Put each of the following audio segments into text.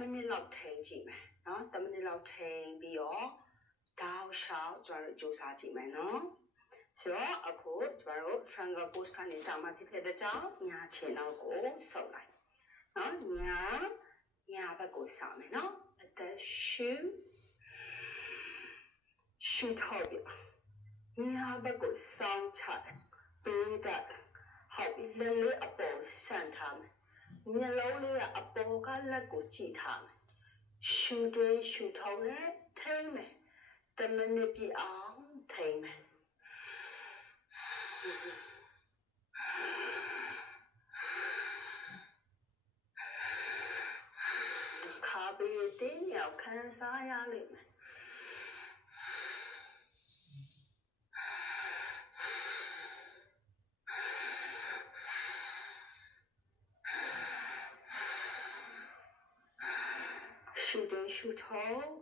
မိနစ်လောက်ထိန်းကြည့်မယ်နော်10မိနစ်လောက်ထိန်းပြီးတော့တောက်လျှောက်ကျွန်တော်တို့ကြိုးစားကြည့်မယ်နော်ဆိုတော့အခုကျွန်တော်တို့ triangle pose ကနေစမှဖြစ်တဲ့ကြောင့်ညာခြေနောက်ကိုဆုပ်လိုက်နော်ညာဘက်ကိုစမယ်နော်အသက်ရှူထောက်ပြညာဘက်ကိုစောင်းချပေးတတ်ဟုတ်ပြီလက်လေးအပေါ်ဆန့်ထားမယ်မျက်လုံးလေးကအပေါ်ကလက်ကိုကြည့်ထားမယ်ရှူတွေးရှူထောက်နဲ့ထိမ့်မယ်10မိနစ်ပြည့်အောင်ထိမ့်မယ်ခါပေးတင်းရောက်ခံစားရလိမ့်မယ်ရှူတွေးရှူထောက်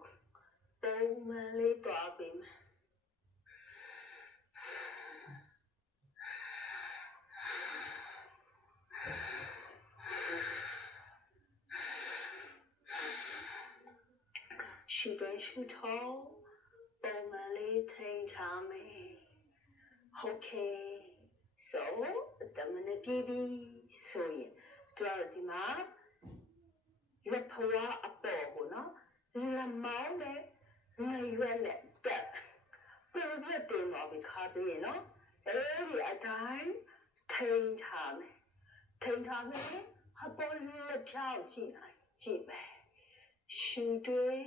ပုံမှန်လေးတွားပေးမယ်ရှူတွေးရှူထောက်ပုံမှန်လေးထိန်းထားမယ် Okay so 10မိနစ်ပြည့်ပြီဆိုရင်ကျွန်တော်ဒီမှာလက်ဖွားအပေါ်ကိုနော်လက်မောင်းနဲ့ငရွက်နဲ့တက်ပြန်ပြတ်တင်တော့ပြီးခါပြီးနော်အဲဒီအတိုင်းထိန်းထားမယ်အပေါ်လက်ဖြောက်ကြည့်မယ်ရှူတွေး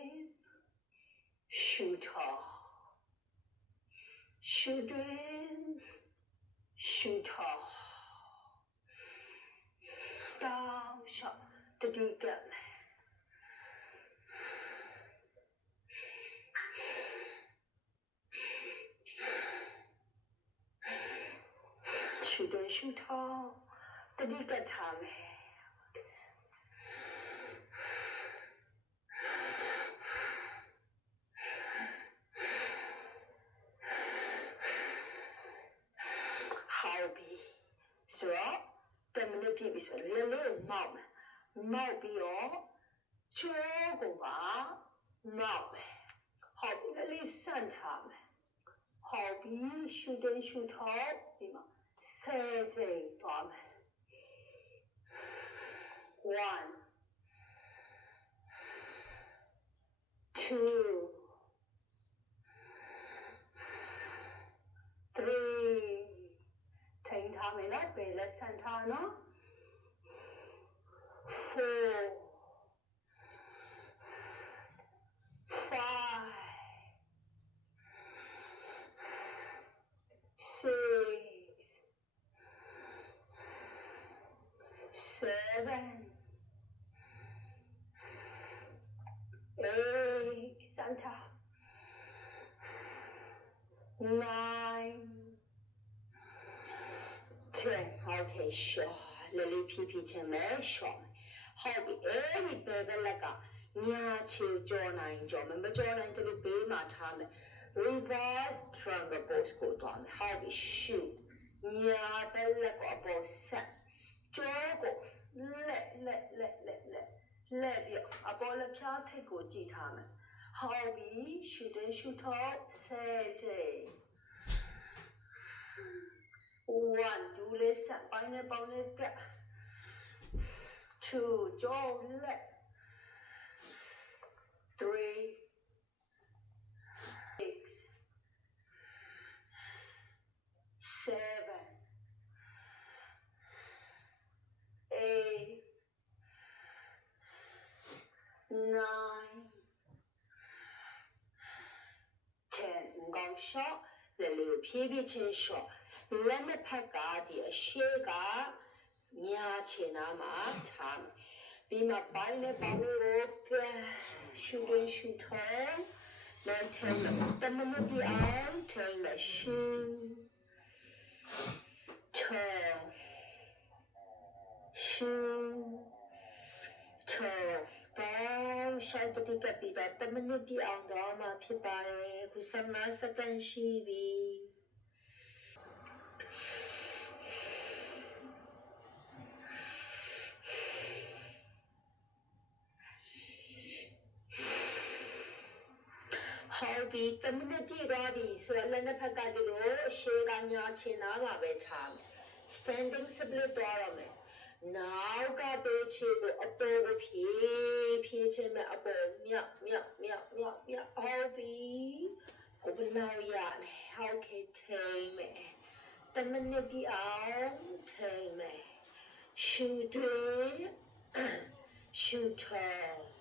ရှူထောက်ရှူတွေးရှူထောက်တောက်လျှောက်တတိကပ်မယ်ရှူတွေးရှူထောက်တတိကပ်ထားမယ်ဆိုတော့10မိနစ်ပြည့်ပြီဆိုလက်လေးကိုမောက်ပြီးတော့ချိုးကိုပါမောက်မယ်ဟုတ်ပြီလက်လေးဆန့်ထားမယ်ဟုတ်ပြီရှူတွေးရှူထောက်ဒီမှာ10ကြိမ်သွားမယ်1 2 3ထိန်းထားမယ်နော်ဘယ်လက်ဆန့်ထားနော်4 5 6 7 8 Santa 9 10 Okay sure လေးလေးဖြည်းဖြည်းချင်းပဲရှော့ဟုတ်ပြီအဲဒီဘယ်ဘက်လက်ကညာခြေကြောနိုင်ကြောမကြောနိုင်တယ်လို့ဘေးမှာထားမယ် reverse triangle pose ကိုသွားမယ်ဟုတ်ပြီရှူညာဘက်လက်ကိုအပေါ်ဆက်ကြောကိုလက်ပြီးအပေါ်လက်ဖြားထိပ်ကိုကြည့်ထားမယ်ဟုတ်ပြီရှူတယ်ရှူထောက်10ကြိမ်1 2 listen ပိုင်းနဲ့ပေါင်းနဲ့က2 jaw let 3 6 7 8 9 10ငေါ့ရှော့လက်လေးကိုဖြည်းဖြည်းချင်းရှော့လက်နှစ်ဖက်ကဒီအရှိကညာခြေနားမှာထားမယ်ပြီးမှပိုင်းနဲ့ပေါင်းလို့ပြန်ရှူတွင်းရှူထောက်လက်ထဲမှာ10မိနစ်ပြည့်အောင်ထိုင်မယ်ရှူထောက်ရှူထောက်တောင်းရှောက်တတိကပ်ပြီးတော့10မိနစ်ပြည့်အောင်တော့မှဖြစ်ပါတယ်ခု15စက္ကန့်ရှိပြီ ဟုတ်ပြီတမနစ်ပြည့်သွားပြီဆိုတော့လက်နှစ်ဖက်ကဒီလိုရှေးကညာချင်နာမှာပဲထားမယ် standing split သွားရမယ်နောက်ကပေးချေကိုအပေါ်ကိုဖြည့်ချင်မယ်အပေါ်မြောက်ဟုတ်ပြီကိုဘယ်လောက်ရလဲဟုတ်ကဲ့ထိန်မယ်တမနစ်ပြည့်အောင်ထိန်မယ်ရှူတွေရှူထော်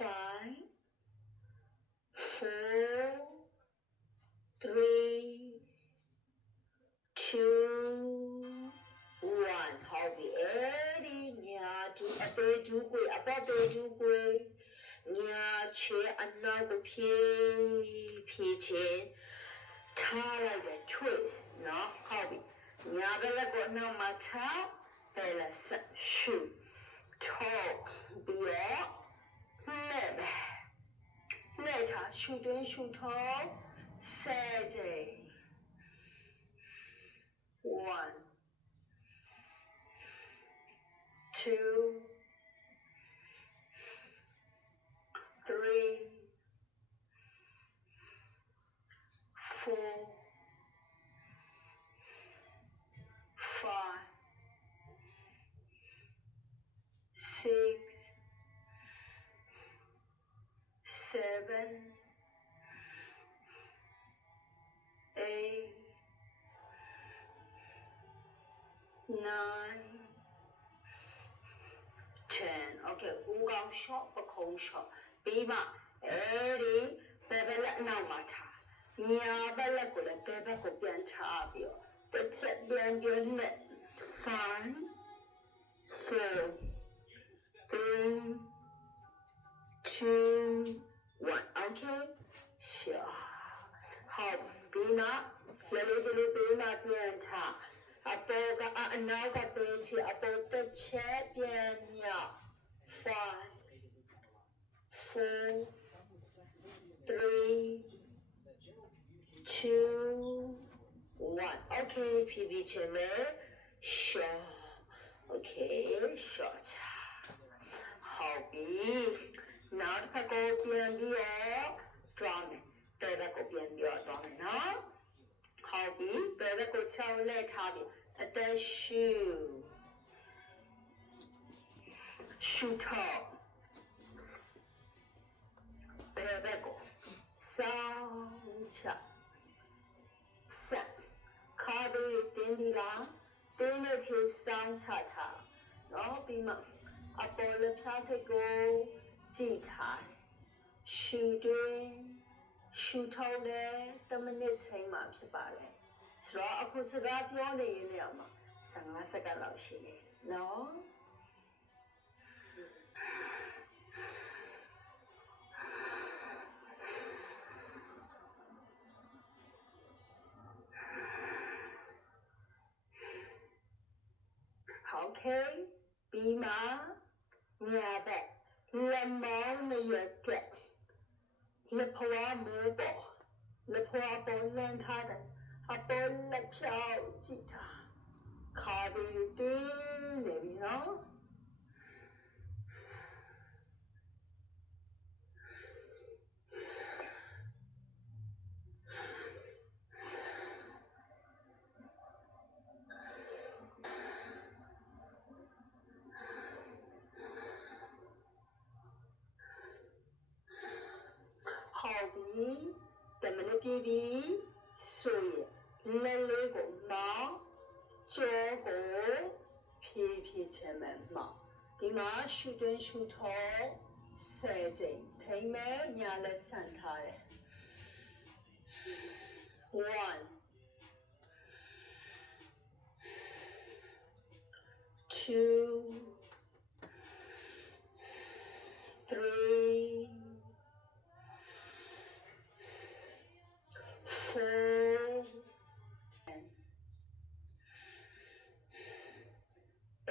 5 4 3 2 1ဟုတ်ပြီအဲ့ဒီညာတူအသေးတူကိုအပေါ်သေးတူကိုညာချေအနောက်ကိုဖြည့်ချင်ထားလိုက်တယ် twist နော်ဟုတ်ပြီညာဘက်လက်ကိုအနောက်မှာထားဘယ်လက်ဆက်ရှူထောက်ပြီးတော့လက်ထားရှူတွင်းရှူထောက်ဆယ်ကြိမ်1 2 3 4 5 6 7 8 9 10 okay ဦးကောင်း short ပခုံး short ပြီးမှအဲ့ဒီဘယ်ဘက်လက်အနောက်မှာထားညာဘက်လက်ကိုလည်းဘယ်ဘက်ကိုပြန်ထားပြီးတော့တစ်ချက်ပြန်နဲ့5 4 3 2 1 okay sure ဟုတ်ပြီးမှလည်းလေးပြီးမှပြန်ထားအပေါ်ကအနောက်ကပေးချအပေါ်တစ်ချက်ပြန်မြောက်5 4 3 2 1 okay ဖြည်းချင်မယ် sure okay short ဟုတ်ပြီနောက်တစ်ခါကိုပြန်ပြီးတော့သွားမယ်တဲ့ဘက်ကိုပြန်ပြီးတော့သွားမယ်နော်ဟုတ်ပြီဘယ်ဘက်ကိုချောင်းလဲထားပြီအသက်ရှူထောက်ဘယ်ဘက်ကိုစောင်းချဆက်ခါးလေးတင်းပြီးလားတင်းလို့ချေစောင်းချထားနော်ပြီးမှအပေါ်လက်ဖြားထိပ်ကိုကြည့်ထားရှူတွင်းရှူထောက်လဲ10မိနစ်ထိမှဖြစ်ပါလေဆိုတော့အခုစကားပြောနေရင်လည်းမှာ15စက္ကန့်လောက်ရှိနေနော်โอเคပြီးမှညာဘက်လက်မောင်းနဲ့ရက်ကလက်ဖွားမိုးပေါ်လက်ဖွားပေါ်လန်းထားတယ်အပေါ်လက်ဖြောက်ကြည့်တာခါပြီးတင်းနေပြီနော်ဟုတ်ပြီ10မိနစ်ပြည့်ပြီဆိုရင်လက်လေးကိုမောင်းကြောကိုဖြည်းချင်မယ်မောင်းဒီမှာရှူတွင်းရှူထောက်10ကြိမ်ထိမ့်မယ်ညာလက်ဆန်ထားတယ် 1 2 3 4 8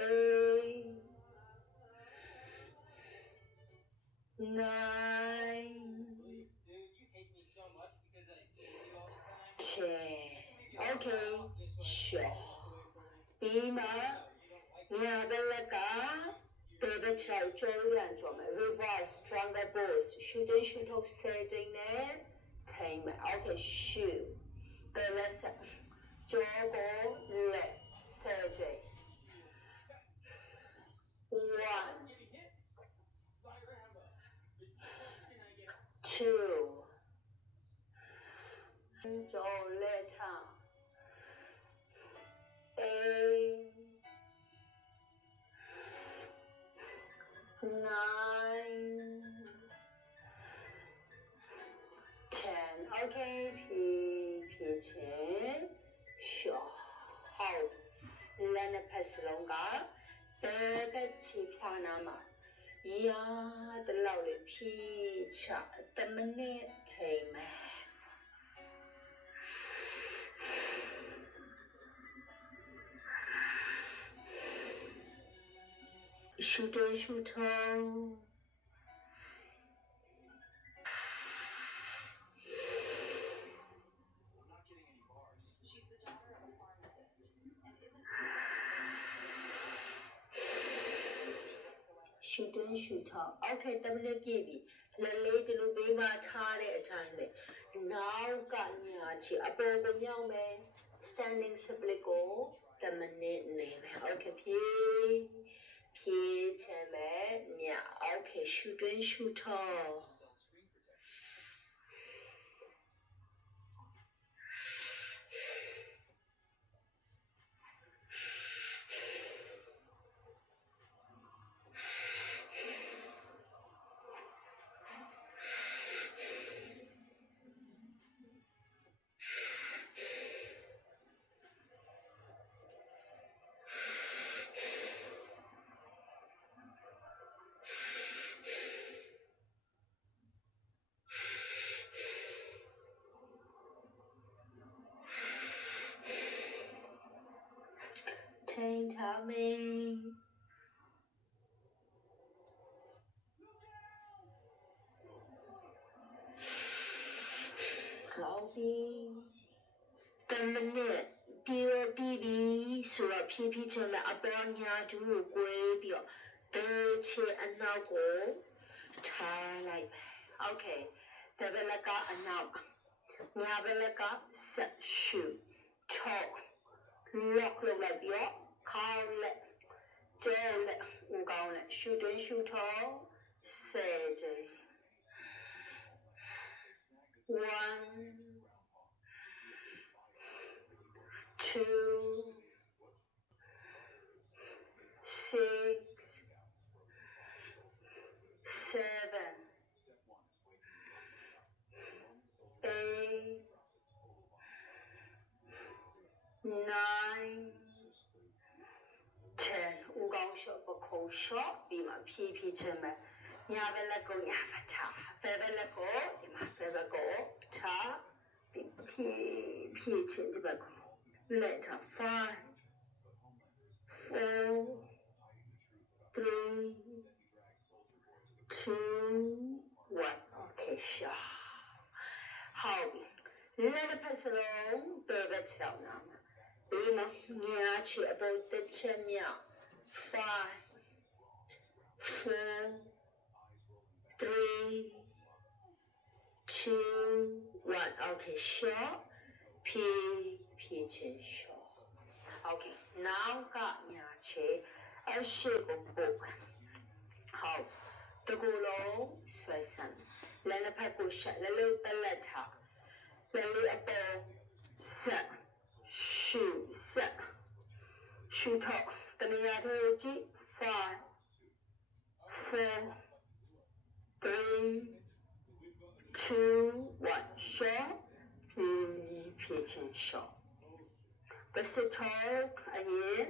9 10 okay sure ပြီးမှညာဘက်လက်ကဘယ်ဘက်ချောက်ကျော်ပြန်ကျော်မယ် reverse stronger pose shoot in shoot off 10 ကြိမ်နဲ့ထိမ့်မယ် okay shoot ဘယ်လက်ဆက်ကျော်ကိုလက်10 ကြိမ် 1 2 ကျော်လက်ချ 8 9 10 okay ဖြည်းချင်း sure ဟုတ်လက်နှစ်ဖက်စလုံးကဘယ်ဘက်ခြေဖြာနာမှာရာတလောက်လေးဖြည်းချ10 မိနစ်ထိမ့်မယ်shoot in shoot out shoot in shoot out okay 10 မိနစ်ပြည့်ပြီလက်လေးဒီလိုပေးမှထားတဲ့အတိုင်းပဲနောက်ကညာချီအပေါ်ကိုမြောက်မယ် standing split ကို10 မိနစ်နေမယ် okay ဖြည်းချင်မယ်ညာ okay shoot in shoot out Take time. Coffee. 10 မိနစ်ပြီးဆိုတော့ဖြည်းချင်းနဲ့အပေါ်ညာတူကိုကွေးပြီးတော့ဘယ်ချေအနောက်ကိုထားလိုက်မယ် Okay ဘယ်ဘက်လက်ကအနောက်ညာဘက်လက်ကဆက် shoot talk lock လုပ်လိုက်ပြီးတော့ခေါင်းလက်ကျောလက်ဦးကောင်းလက် shoot in shoot out 10 ကြိမ် 1 2 6 7 8 9 10ဦးကောင်းရှော့ပခုံးရှော့ပြီးမှဖြည်းချင်းပဲညာဘက်လက်ကိုညာဘက်ထားဘယ်ဘက်လက်ကိုဒီမှာဘယ်ဘက်ကိုထားပြီးဖြည်းချင်းဒီဘက်ကိုလက်ထား 5 4 3 2 1 okay sure 好လက်တစ်ဖက်စလုံးဘယ်ဘက်ချောင်းနာမှာဒီမှာညာချီအပေါ်တစ်ချက်မြောက် 5 4 3 2 1 okay sure ဖြည်းချင်း sure okay now ကညာချီအရှိကိုပို့ဟုတ်တကူလုံးဆွဲဆန်းလက်တစ်ဖက်ကိုရှက်လက်လေးပလက်ထားလက်လေးအပေါ်ဆက်shoot out တနည်းအားဖြင့်ကြည့် 5 4 3 2 1 short ဖြ ဖြည့်ချင်းလျှော့ But sit tall အရင်